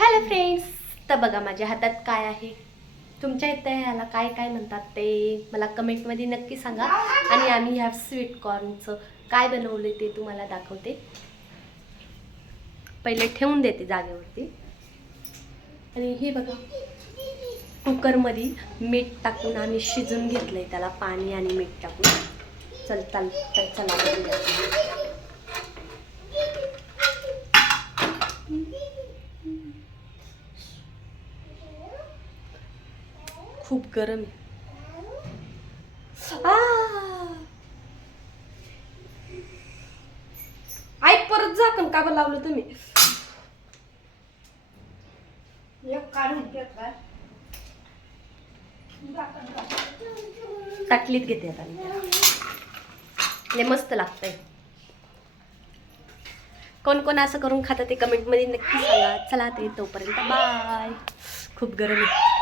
Hello friends तर बघा माझ्या हातात काय आहे? तुमच्या इथे ह्याला काय काय म्हणतात ते? मला कमेंटमध्ये नक्की सांगा. आणि आम्ही ह्या स्वीट कॉर्नचं काय बनवलं ते तुम्हाला दाखवते. पहिले ठेवून देते जागेवरती. आणि हे बघा कुकरमध्ये मीठ टाकून आम्ही शिजून घेतलं आहे त्याला पाणी आणि मीठ टाकून. चल चल तर चला खूप गरम आहे! आई परत झाकण का बरं लावलं तुम्ही. ताटलीत घेते आता. लय मस्त लागतंय. कोण कोण असं करून खातं ते कमेंटमध्ये नक्की सांगा. चला ते तोपर्यंत. बाय खूप गरम आहे.